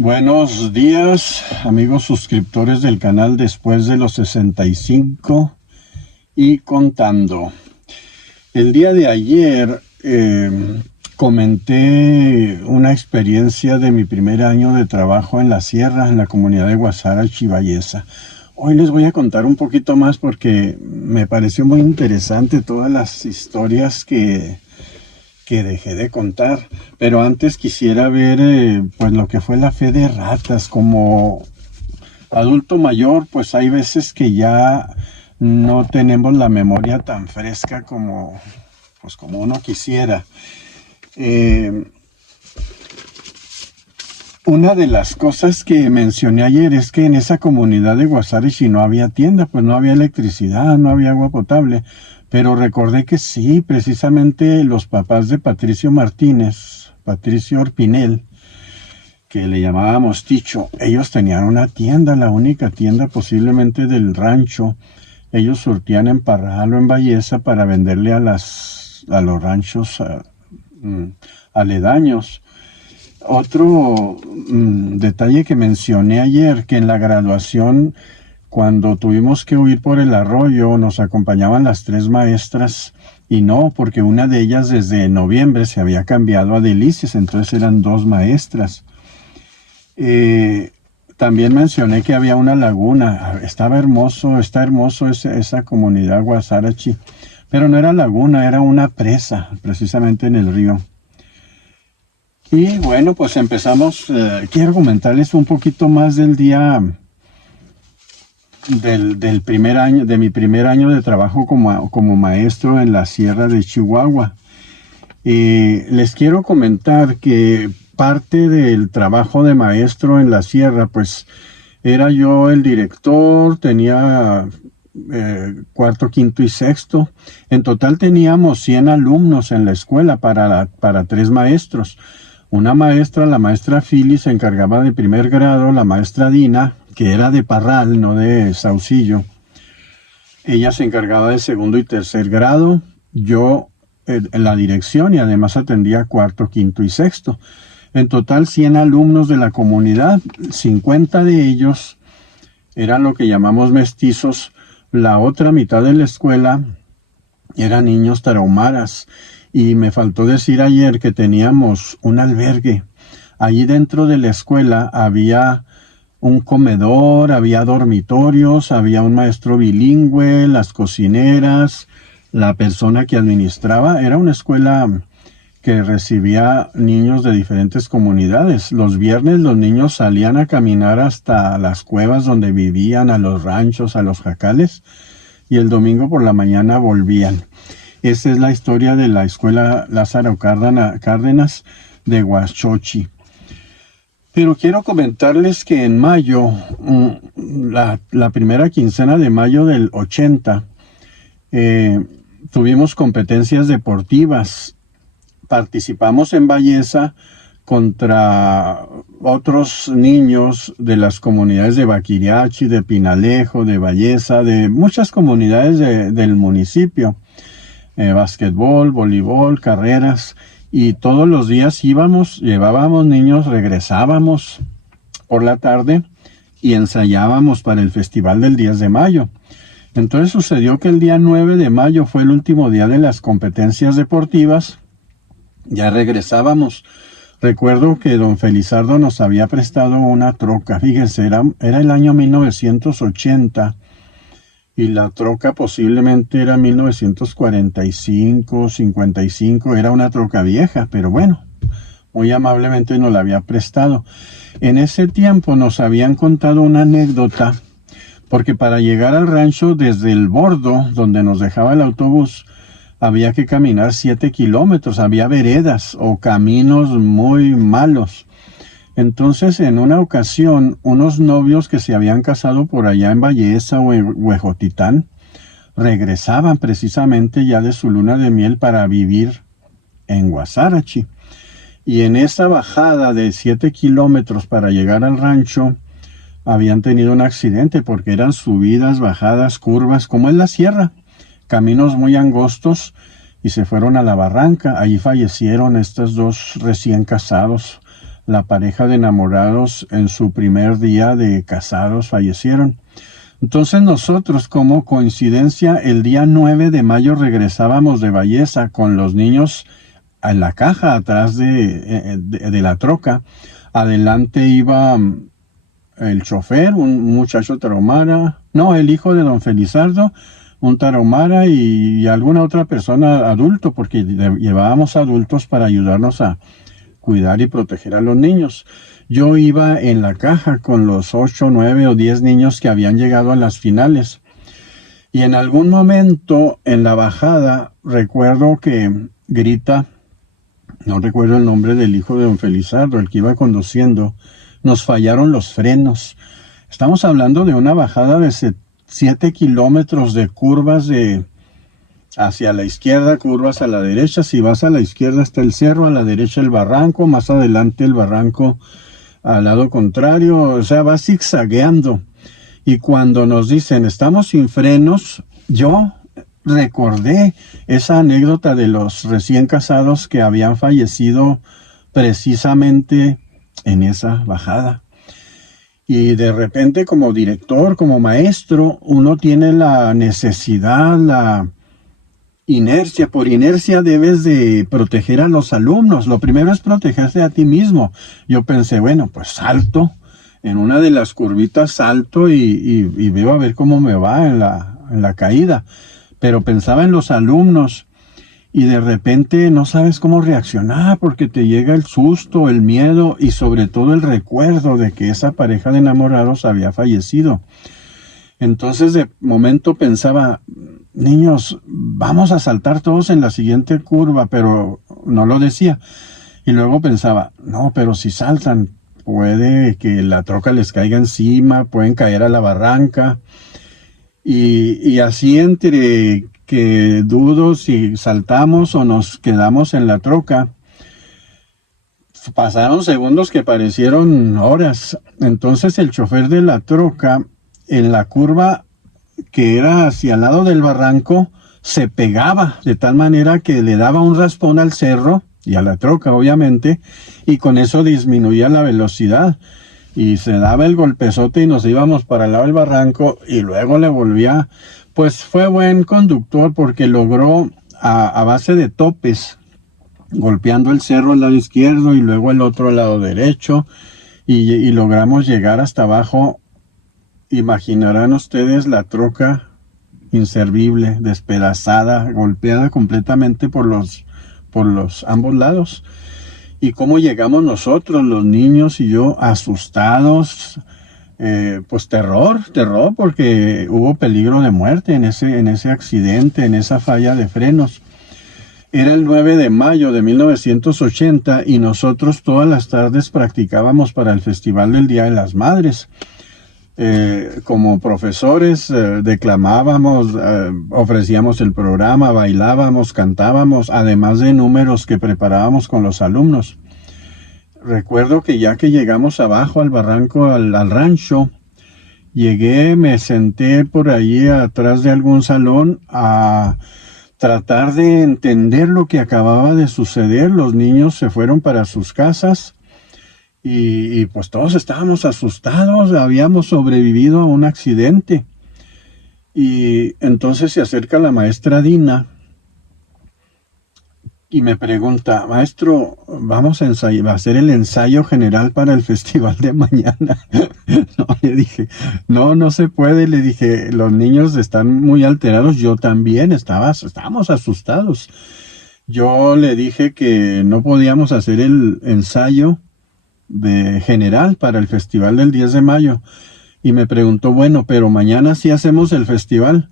Buenos días, amigos suscriptores del canal después de los 65 y contando. El día de ayer comenté una experiencia de mi primer año de trabajo en la sierra, en la comunidad de Guasarachi, Bayesa. Hoy les voy a contar un poquito más porque me pareció muy interesante todas las historias que dejé de contar, pero antes quisiera ver pues lo que fue la fe de ratas. Como adulto mayor, pues hay veces que ya no tenemos la memoria tan fresca como uno quisiera. Una de las cosas que mencioné ayer es que en esa comunidad de Guasarichi no había tienda, pues no había electricidad, no había agua potable. Pero recordé que sí, precisamente los papás de Patricio Martínez, Patricio Orpinel, que le llamábamos Ticho, ellos tenían una tienda, la única tienda posiblemente del rancho. Ellos surtían en Parral o en Bayesa para venderle a los ranchos aledaños. Otro detalle que mencioné ayer, que en la graduación, cuando tuvimos que huir por el arroyo, nos acompañaban las 3 maestras, y no, porque una de ellas desde noviembre se había cambiado a Delicias, entonces eran 2 maestras. También mencioné que había una laguna. Está hermoso esa comunidad Guasarachi, pero no era laguna, era una presa, precisamente en el río. Y bueno, pues empezamos. Quiero comentarles un poquito más del día del primer año, de mi primer año de trabajo como maestro en la sierra de Chihuahua. Les quiero comentar que parte del trabajo de maestro en la sierra, pues era yo el director, tenía cuarto, quinto y sexto. En total teníamos 100 alumnos en la escuela para 3 maestros. Una maestra, la maestra Phyllis, se encargaba de primer grado, la maestra Dina, que era de Parral, no de Saucillo. Ella se encargaba de segundo y tercer grado, yo en la dirección, y además atendía cuarto, quinto y sexto. En total 100 alumnos de la comunidad, 50 de ellos eran lo que llamamos mestizos. La otra mitad de la escuela eran niños tarahumaras. Y me faltó decir ayer que teníamos un albergue. Allí dentro de la escuela había un comedor, había dormitorios, había un maestro bilingüe, las cocineras, la persona que administraba. Era una escuela que recibía niños de diferentes comunidades. Los viernes los niños salían a caminar hasta las cuevas donde vivían, a los ranchos, a los jacales, y el domingo por la mañana volvían. Esa es la historia de la escuela Lázaro Cárdenas de Huachochi. Pero quiero comentarles que en mayo, la primera quincena de mayo del 80, tuvimos competencias deportivas. Participamos en Bayesa contra otros niños de las comunidades de Baquiriachi, de Pinalejo, de Bayesa, de muchas comunidades del municipio. Básquetbol, voleibol, carreras, y todos los días llevábamos niños, regresábamos por la tarde y ensayábamos para el festival del 10 de mayo. Entonces sucedió que el día 9 de mayo fue el último día de las competencias deportivas. Ya regresábamos. Recuerdo que don Felizardo nos había prestado una troca. Fíjense, era el año 1980. Y la troca posiblemente era 1945, 55, era una troca vieja, pero bueno, muy amablemente nos la había prestado. En ese tiempo nos habían contado una anécdota, porque para llegar al rancho desde el bordo, donde nos dejaba el autobús, había que caminar 7 kilómetros, había veredas o caminos muy malos. Entonces, en una ocasión, unos novios que se habían casado por allá en Bayesa o en Huejotitán regresaban precisamente ya de su luna de miel para vivir en Guasarachi. Y en esa bajada de 7 kilómetros para llegar al rancho, habían tenido un accidente porque eran subidas, bajadas, curvas, como en la sierra, caminos muy angostos, y se fueron a la barranca. Allí fallecieron estos 2 recién casados, la pareja de enamorados en su primer día de casados fallecieron. Entonces nosotros, como coincidencia, el día 9 de mayo regresábamos de Belleza con los niños en la caja atrás de la troca. Adelante iba el chofer, un muchacho tarahumara, no, el hijo de don Felizardo, un tarahumara y alguna otra persona adulto, porque llevábamos adultos para ayudarnos a cuidar y proteger a los niños. Yo iba en la caja con los 8, 9 o 10 niños que habían llegado a las finales. Y en algún momento en la bajada recuerdo que grita, no recuerdo el nombre del hijo de don Felizardo, el que iba conduciendo, nos fallaron los frenos. Estamos hablando de una bajada de 7 kilómetros de curvas hacia la izquierda, curvas a la derecha. Si vas a la izquierda está el cerro, a la derecha el barranco, más adelante el barranco al lado contrario, o sea, va zigzagueando. Y cuando nos dicen, estamos sin frenos, yo recordé esa anécdota de los recién casados que habían fallecido precisamente en esa bajada. Y de repente, como director, como maestro, uno tiene la necesidad, la inercia. Por inercia debes de proteger a los alumnos. Lo primero es protegerse a ti mismo. Yo pensé, bueno, pues salto. En una de las curvitas salto y veo a ver cómo me va en la caída. Pero pensaba en los alumnos y de repente no sabes cómo reaccionar porque te llega el susto, el miedo y sobre todo el recuerdo de que esa pareja de enamorados había fallecido. Entonces de momento pensaba, niños, vamos a saltar todos en la siguiente curva, pero no lo decía. Y luego pensaba, no, pero si saltan, puede que la troca les caiga encima, pueden caer a la barranca. Y así entre que dudo si saltamos o nos quedamos en la troca, pasaron segundos que parecieron horas. Entonces el chofer de la troca, en la curva que era hacia el lado del barranco, se pegaba de tal manera que le daba un raspón al cerro y a la troca, obviamente, y con eso disminuía la velocidad. Y se daba el golpezote y nos íbamos para el lado del barranco y luego le volvía. Pues fue buen conductor porque logró a base de topes, golpeando el cerro al lado izquierdo y luego el otro al lado derecho y logramos llegar hasta abajo. Imaginarán ustedes la troca inservible, despedazada, golpeada completamente por los ambos lados. Y cómo llegamos nosotros, los niños y yo, asustados, pues terror, porque hubo peligro de muerte en ese accidente, en esa falla de frenos. Era el 9 de mayo de 1980 y nosotros todas las tardes practicábamos para el Festival del Día de las Madres. Como profesores declamábamos, ofrecíamos el programa, bailábamos, cantábamos, además de números que preparábamos con los alumnos. Recuerdo que ya que llegamos abajo al barranco, al rancho, llegué, me senté por allí atrás de algún salón a tratar de entender lo que acababa de suceder. Los niños se fueron para sus casas. Y pues todos estábamos asustados, habíamos sobrevivido a un accidente. Y entonces se acerca la maestra Dina y me pregunta, maestro, vamos a hacer el ensayo general para el festival de mañana. No, le dije, no se puede, le dije, los niños están muy alterados, yo también estábamos asustados. Yo le dije que no podíamos hacer el ensayo de general para el festival del 10 de mayo y me preguntó, bueno, pero mañana sí hacemos el festival.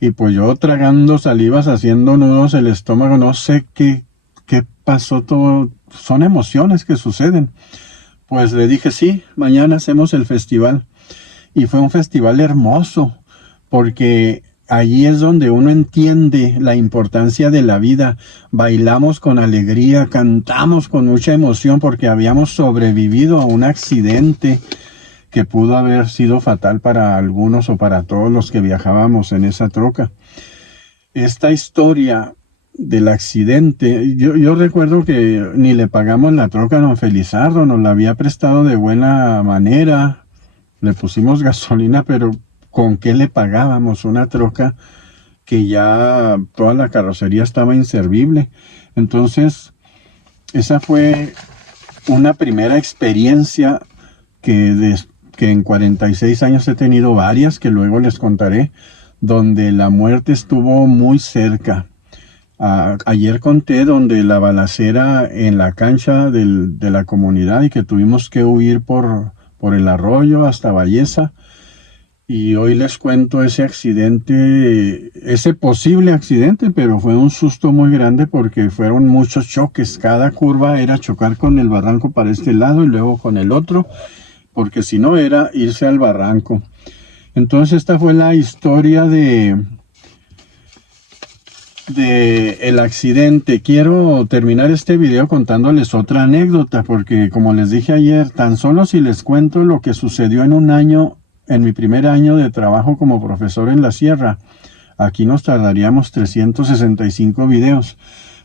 Y pues yo tragando salivas, haciendo nudos el estómago, no sé qué pasó, todo son emociones que suceden. Pues le dije, sí, mañana hacemos el festival. Y fue un festival hermoso porque allí es donde uno entiende la importancia de la vida. Bailamos con alegría, cantamos con mucha emoción porque habíamos sobrevivido a un accidente que pudo haber sido fatal para algunos o para todos los que viajábamos en esa troca. Esta historia del accidente, yo recuerdo que ni le pagamos la troca a don Felizardo, nos la había prestado de buena manera, le pusimos gasolina, pero ¿con qué le pagábamos una troca que ya toda la carrocería estaba inservible? Entonces, esa fue una primera experiencia que en 46 años he tenido varias, que luego les contaré, donde la muerte estuvo muy cerca. Ayer conté donde la balacera en la cancha de la comunidad y que tuvimos que huir por el arroyo hasta Balleza. Y hoy les cuento ese accidente, ese posible accidente, pero fue un susto muy grande porque fueron muchos choques. Cada curva era chocar con el barranco para este lado y luego con el otro, porque si no era irse al barranco. Entonces esta fue la historia de el accidente. Quiero terminar este video contándoles otra anécdota, porque como les dije ayer, tan solo si les cuento lo que sucedió en un año, en mi primer año de trabajo como profesor en la sierra, aquí nos tardaríamos 365 videos.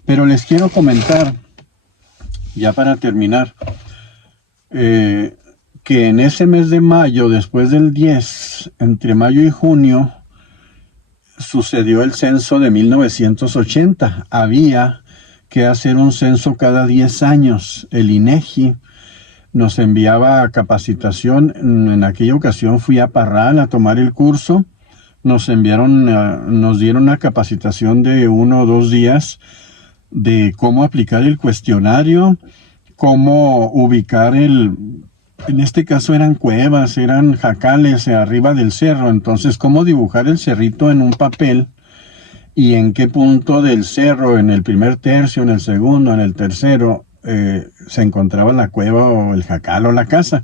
Pero les quiero comentar, ya para terminar, que en ese mes de mayo, después del 10, entre mayo y junio, sucedió el censo de 1980. Había que hacer un censo cada 10 años. El INEGI nos enviaba a capacitación. En aquella ocasión fui a Parral a tomar el curso. Nos dieron una capacitación de 1 o 2 días de cómo aplicar el cuestionario, cómo ubicar en este caso eran cuevas, eran jacales arriba del cerro, entonces cómo dibujar el cerrito en un papel y en qué punto del cerro, en el primer tercio, en el segundo, en el tercero, se encontraba la cueva o el jacal o la casa.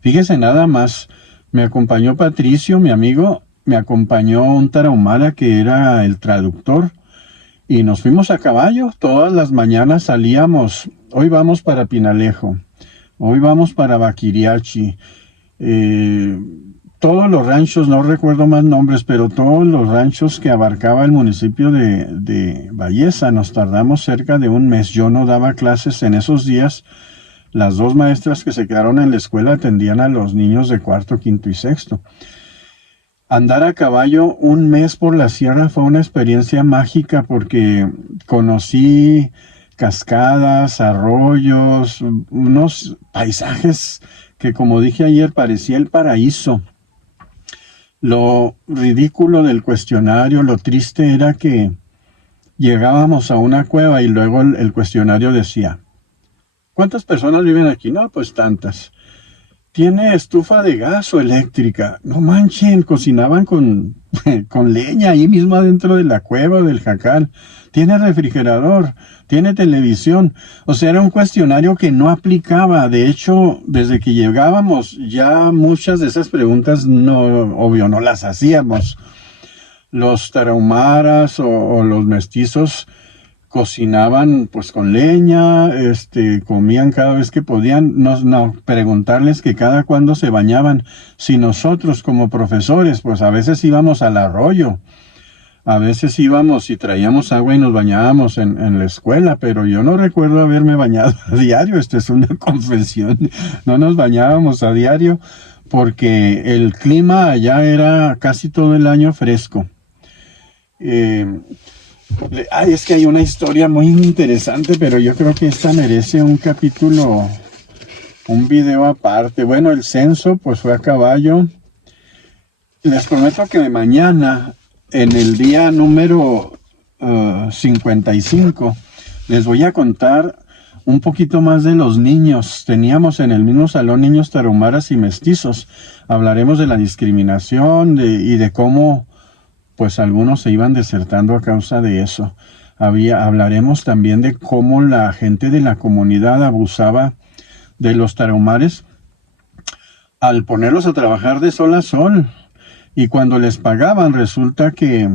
Fíjese nada más, me acompañó Patricio, mi amigo, me acompañó un tarahumara que era el traductor y nos fuimos a caballo. Todas las mañanas salíamos, hoy vamos para Pinalejo, hoy vamos para Baquiriachi. Todos los ranchos, no recuerdo más nombres, pero todos los ranchos que abarcaba el municipio de Balleza, nos tardamos cerca de un mes. Yo no daba clases en esos días. Las 2 maestras que se quedaron en la escuela atendían a los niños de cuarto, quinto y sexto. Andar a caballo un mes por la sierra fue una experiencia mágica porque conocí cascadas, arroyos, unos paisajes que, como dije ayer, parecía el paraíso. Lo ridículo del cuestionario, lo triste era que llegábamos a una cueva y luego el cuestionario decía, ¿cuántas personas viven aquí? No, pues tantas. ¿Tiene estufa de gas o eléctrica? No manchen, cocinaban con leña ahí mismo adentro de la cueva del jacal. ¿Tiene refrigerador? ¿Tiene televisión? O sea, era un cuestionario que no aplicaba. De hecho, desde que llegábamos, ya muchas de esas preguntas no, obvio, no las hacíamos. Los tarahumaras o los mestizos cocinaban pues con leña, comían cada vez que podían, no preguntarles que cada cuándo se bañaban. Si nosotros como profesores, pues a veces íbamos al arroyo, a veces íbamos y traíamos agua y nos bañábamos en la escuela, pero yo no recuerdo haberme bañado a diario. Esta es una confesión, no nos bañábamos a diario porque el clima allá era casi todo el año fresco. Es que hay una historia muy interesante, pero yo creo que esta merece un capítulo, un video aparte. Bueno, el censo pues fue a caballo. Les prometo que mañana, en el día número 55, les voy a contar un poquito más de los niños. Teníamos en el mismo salón niños tarahumaras y mestizos. Hablaremos de la discriminación y de cómo pues algunos se iban desertando a causa de eso. Hablaremos también de cómo la gente de la comunidad abusaba de los tarahumares al ponerlos a trabajar de sol a sol. Y cuando les pagaban, resulta que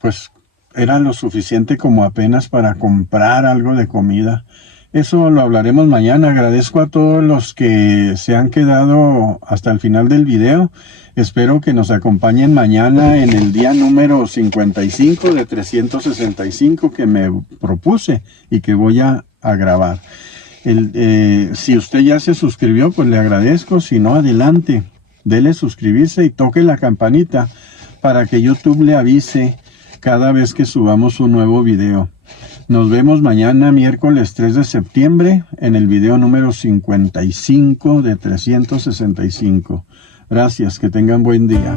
pues era lo suficiente como apenas para comprar algo de comida. Eso lo hablaremos mañana. Agradezco a todos los que se han quedado hasta el final del video. Espero que nos acompañen mañana en el día número 55 de 365 que me propuse y que voy a grabar. Si usted ya se suscribió, pues le agradezco. Si no, adelante. Dele suscribirse y toque la campanita para que YouTube le avise cada vez que subamos un nuevo video. Nos vemos mañana, miércoles 3 de septiembre, en el video número 55 de 365. Gracias, que tengan buen día.